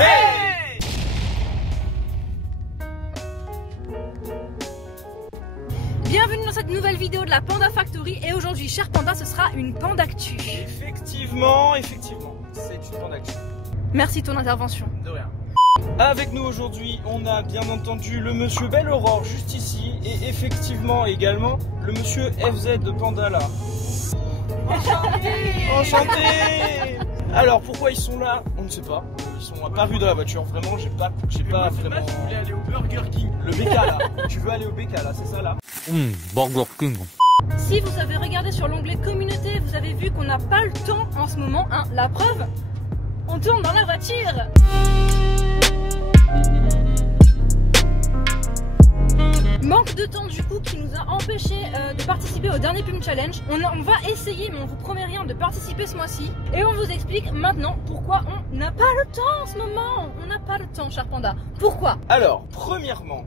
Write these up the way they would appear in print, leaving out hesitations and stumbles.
Hey! Bienvenue dans cette nouvelle vidéo de la Panda Factory et aujourd'hui, cher Panda, ce sera une Pandactu. Effectivement, c'est une Pandactu. Merci de ton intervention. De rien. Avec nous aujourd'hui, on a bien entendu le monsieur Belle Aurore juste ici et effectivement également le monsieur FZ de Panda là. Enchanté. Enchanté. Alors pourquoi ils sont là? On ne sait pas. Ils sont apparus dans la voiture. Vraiment, j'ai pas vraiment. Tu voulais aller au Burger King. Le BK là. Tu veux aller au BK là, c'est ça là? Burger King. Si vous avez regardé sur l'onglet communauté, vous avez vu qu'on n'a pas le temps en ce moment. Hein. La preuve, on tourne dans la voiture. Manque de temps du coup qui nous a empêché de participer au dernier Plume Challenge. On va essayer, mais on vous promet rien, de participer ce mois-ci. Et on vous explique maintenant pourquoi on n'a pas le temps en ce moment. On n'a pas le temps, cher Panda. Pourquoi? Alors, premièrement,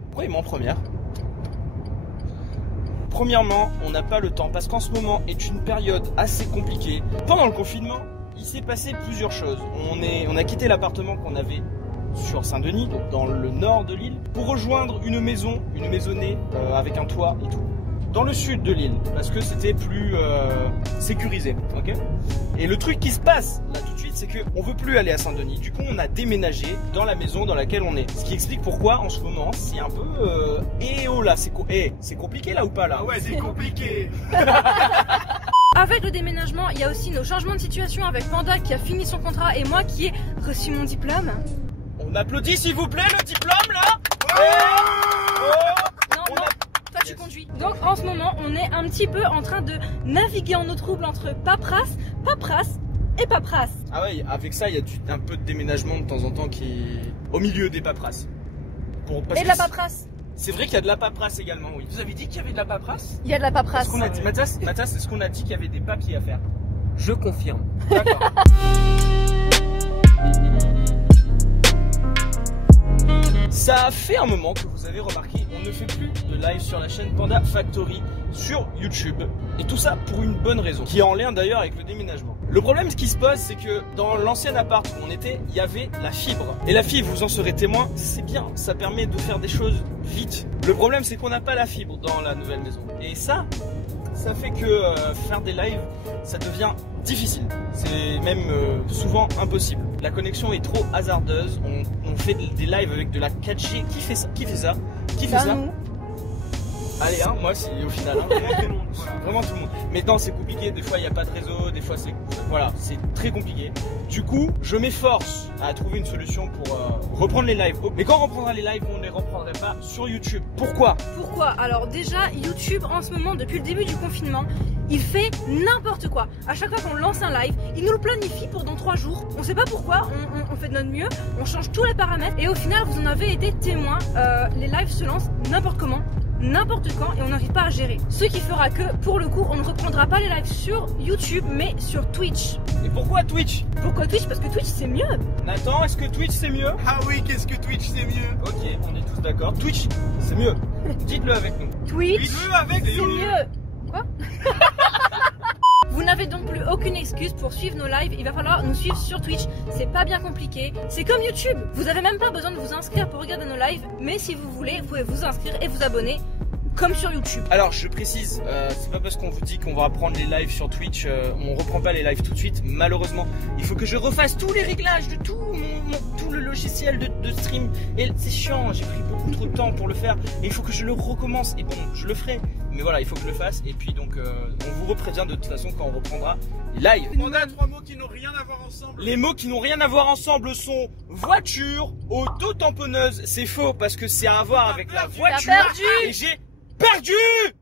on n'a pas le temps parce qu'en ce moment est une période assez compliquée. Pendant le confinement, il s'est passé plusieurs choses. On a quitté l'appartement qu'on avait sur Saint-Denis, donc dans le nord de l'île, pour rejoindre une maisonnée avec un toit et tout, dans le sud de l'île, parce que c'était plus sécurisé, ok. Et le truc qui se passe là tout de suite, c'est qu'on veut plus aller à Saint-Denis. Du coup, on a déménagé dans la maison dans laquelle on est. Ce qui explique pourquoi en ce moment, c'est un peu là, c'est compliqué là ou pas là? Ah ouais, c'est compliqué. Avec le déménagement, il y a aussi nos changements de situation avec Panda qui a fini son contrat et moi qui ai reçu mon diplôme. On applaudit s'il vous plaît le diplôme là. Non, toi tu conduis. Donc en ce moment, on est un petit peu en train de naviguer en eau trouble entre paperasse et paperasse. Ah ouais, avec ça, il y a un peu de déménagement de temps en temps qui est au milieu des paperasses. Et de la paperasse. C'est vrai qu'il y a de la paperasse également, oui. Vous avez dit qu'il y avait de la paperasse? Il y a de la paperasse. Est-ce qu'on a dit, Mathias, est-ce qu'on a dit qu'il y avait des papiers à faire? Je confirme. D'accord. Ça fait un moment que vous avez remarqué, on ne fait plus de live sur la chaîne Panda Factory sur YouTube. Et tout ça pour une bonne raison, qui est en lien d'ailleurs avec le déménagement. Le problème, ce qui se pose, c'est que dans l'ancien appart où on était, il y avait la fibre. Et la fibre, vous en serez témoin, c'est bien, ça permet de faire des choses vite. Le problème, c'est qu'on n'a pas la fibre dans la nouvelle maison. Et ça fait que faire des lives, ça devient difficile. C'est même souvent impossible. La connexion est trop hasardeuse. On fait des lives avec de la 4G. Qui fait ça? Nous. Allez, hein, moi c'est au final. Hein, vraiment tout le monde. Mais non, c'est compliqué. Des fois, il n'y a pas de réseau. Des fois, c'est très compliqué. Du coup, je m'efforce à trouver une solution pour reprendre les lives. Mais quand on reprendra les lives, on ne les reprendrait pas sur YouTube. Pourquoi? Alors déjà, YouTube en ce moment, depuis le début du confinement, il fait n'importe quoi. À chaque fois qu'on lance un live, il nous le planifie pour dans 3 jours. On sait pas pourquoi, on fait de notre mieux, on change tous les paramètres et au final, vous en avez été témoin. Les lives se lancent n'importe comment, n'importe quand et on n'arrive pas à gérer. Ce qui fera que pour le coup on ne reprendra pas les lives sur YouTube mais sur Twitch. Et pourquoi Twitch? Pourquoi Twitch? Parce que Twitch c'est mieux. Nathan, est-ce que Twitch c'est mieux? Ah oui, qu'est-ce que Twitch c'est mieux? Ok, on est tous d'accord. Twitch c'est mieux. Dites-le avec nous. Twitch avec c'est mieux. Quoi? Vous n'avez donc plus aucune excuse pour suivre nos lives, il va falloir nous suivre sur Twitch, c'est pas bien compliqué, c'est comme YouTube, vous avez même pas besoin de vous inscrire pour regarder nos lives, mais si vous voulez, vous pouvez vous inscrire et vous abonner, comme sur YouTube. Alors je précise, c'est pas parce qu'on vous dit qu'on va reprendre les lives sur Twitch, on reprend pas les lives tout de suite, malheureusement, il faut que je refasse tous les réglages de tout le logiciel de stream, et c'est chiant, j'ai pris beaucoup trop de temps pour le faire, et il faut que je le recommence, et bon, je le ferai. Mais voilà, il faut que je le fasse et puis donc on vous reprévient de toute façon quand on reprendra live. On a 3 mots qui n'ont rien à voir ensemble. Les mots qui n'ont rien à voir ensemble sont voiture, auto-tamponneuse. C'est faux parce que c'est à voir avec la voiture. Et j'ai perdu.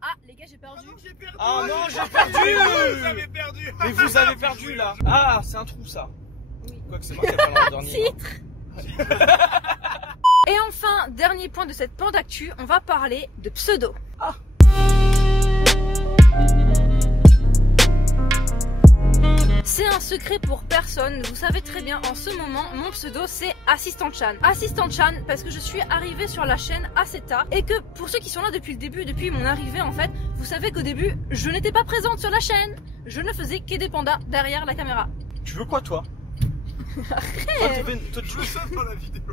Ah les gars, j'ai perdu. Ah non, j'ai perdu. Vous avez perdu. Mais vous avez perdu là. Ah, c'est un trou ça. Oui. Quoi que c'est moi qui ai parlé l'an dernier. Et enfin, dernier point de cette Pandactu, on va parler de pseudo. Ah. C'est un secret pour personne, vous savez très bien, en ce moment, mon pseudo c'est Assistant Chan. Assistant Chan parce que je suis arrivée sur la chaîne assez tard et que pour ceux qui sont là depuis le début, depuis mon arrivée en fait, vous savez qu'au début, je n'étais pas présente sur la chaîne. Je ne faisais que des pandas derrière la caméra. Tu veux quoi toi? Arrête. Toi, tu Je ça dans la vidéo.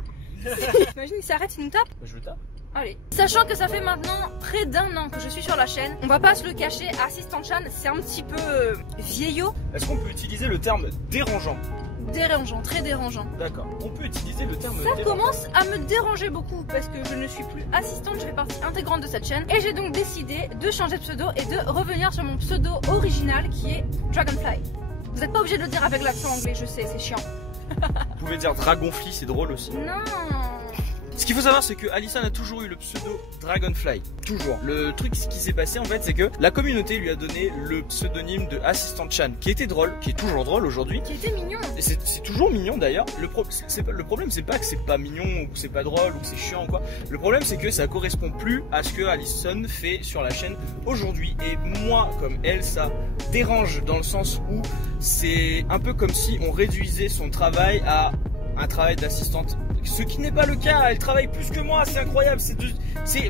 Imagine, il s'arrête, il nous tape. Je le tape. Allez. Sachant que ça fait maintenant près d'1 an que je suis sur la chaîne, on va pas se le cacher, Assistant Chan, c'est un petit peu vieillot. Est-ce qu'on peut utiliser le terme dérangeant? Dérangeant, très dérangeant. D'accord. On peut utiliser le terme Ça dérangeant. commence à me déranger beaucoup parce que je ne suis plus assistante, je fais partie intégrante de cette chaîne et j'ai donc décidé de changer de pseudo et de revenir sur mon pseudo original qui est Dragonfly. Vous n'êtes pas obligé de le dire avec l'accent anglais, je sais, c'est chiant. Vous pouvez dire Dragonfly, c'est drôle aussi. Non. Ce qu'il faut savoir, c'est que Alyson a toujours eu le pseudo Dragonfly. Toujours. Le truc qui s'est passé en fait, c'est que la communauté lui a donné le pseudonyme de Assistant Chan, qui était drôle, qui est toujours drôle aujourd'hui. Qui était mignon. Et c'est toujours mignon d'ailleurs. Le problème, c'est pas que c'est pas mignon ou que c'est pas drôle ou que c'est chiant ou quoi. Le problème, c'est que ça correspond plus à ce que Alyson fait sur la chaîne aujourd'hui. Et moi, comme elle, ça dérange dans le sens où c'est un peu comme si on réduisait son travail à un travail d'assistante. Ce qui n'est pas le cas, elle travaille plus que moi, c'est incroyable.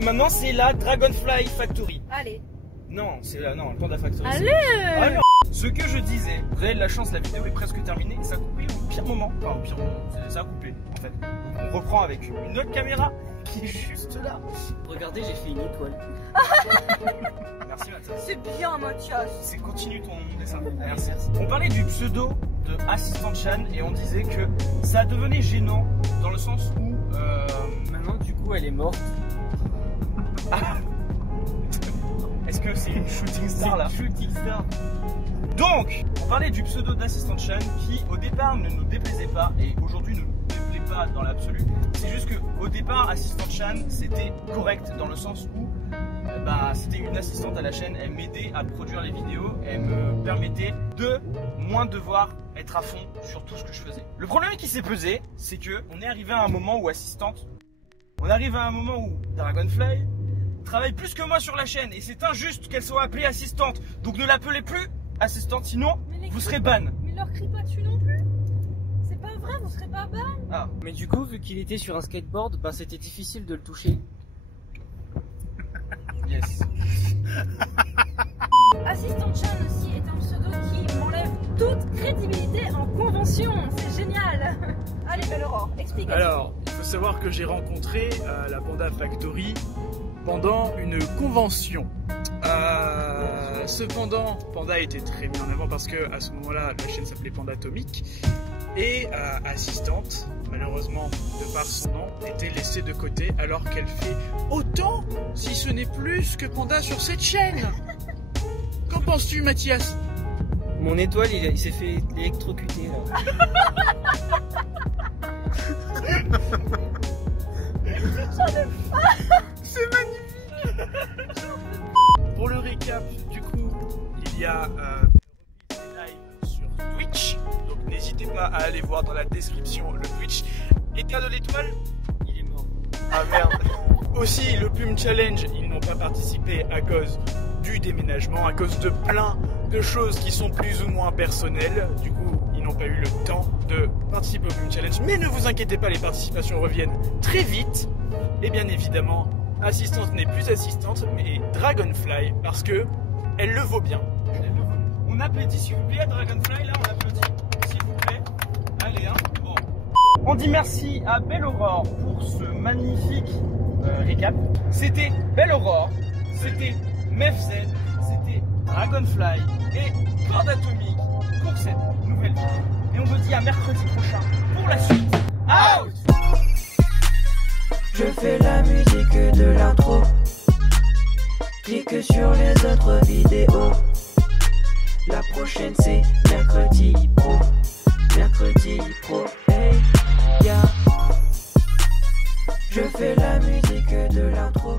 Maintenant, c'est la Dragonfly Factory. Allez. Non, c'est la Panda Factory. Allez. Alors, ce que je disais, vous avez de la chance, la vidéo est presque terminée et ça a coupé au pire moment. Enfin, au pire moment, ça a coupé en fait. Donc, on reprend avec une autre caméra qui est juste là. Regardez, j'ai fait une étoile. Merci Mathias. C'est bien, Mathias. Continue ton dessin. Merci. On parlait du pseudo de Assistant Chan et on disait que ça devenait gênant dans le sens où Maintenant, du coup, elle est morte. est-ce que c'est une shooting star là? Shooting star. Donc, on parlait du pseudo d'Assistant Chan qui au départ ne nous déplaisait pas et aujourd'hui ne nous déplaît pas dans l'absolu. C'est juste que au départ, Assistant Chan c'était correct dans le sens où c'était une assistante à la chaîne, elle m'aidait à produire les vidéos, elle me permettait de moins devoir être à fond sur tout ce que je faisais. Le problème qui s'est posé, c'est que on est arrivé à un moment où on arrive à un moment où Dragonfly travaille plus que moi sur la chaîne et c'est injuste qu'elle soit appelée assistante. Donc ne l'appelez plus assistante, sinon vous serez ban. Mais leur crie pas dessus non plus. C'est pas vrai, vous serez pas ban. Ah. Mais du coup, vu qu'il était sur un skateboard, bah, c'était difficile de le toucher. Yes. Assistant Chan aussi est un pseudo qui m'enlève toute crédibilité en convention. C'est génial. Allez, Belle Aurore, explique. Alors, il faut savoir que j'ai rencontré la Panda Factory pendant une convention. Cependant, Panda était très mis en avant parce que à ce moment-là, la chaîne s'appelait Panda Atomique et Assistante, malheureusement, de par son nom, était laissée de côté alors qu'elle fait autant, si ce n'est plus, que Panda sur cette chaîne. Qu'en penses-tu, Mathias? Mon étoile, il s'est fait électrocuter là. C'est magnifique. Pour le récap, du coup, il y a des lives sur Twitch, donc n'hésitez pas à aller voir dans la description le Twitch. Et Cas de l'étoile, Il est mort. ah merde. Aussi, le Plume Challenge, ils n'ont pas participé à cause du déménagement, à cause de plein de choses qui sont plus ou moins personnelles. Du coup, ils n'ont pas eu le temps de participer au Plume Challenge. Mais ne vous inquiétez pas, les participations reviennent très vite. Et bien évidemment, Assistante n'est plus assistante, mais Dragonfly, parce que elle le vaut bien. On applaudit s'il vous plaît à Dragonfly, là on applaudit s'il vous plaît. Allez hein, bon. On dit merci à Belle Aurore pour ce magnifique récap. C'était Belle Aurore, c'était Mefz, c'était Dragonfly et Panda Atomique pour cette nouvelle vidéo. Et on vous dit à mercredi prochain pour la suite. Out! Je fais la musique de l'intro. Clique sur les autres vidéos. La prochaine c'est mercredi pro. Mercredi pro, hey, yeah. Je fais la musique de l'intro.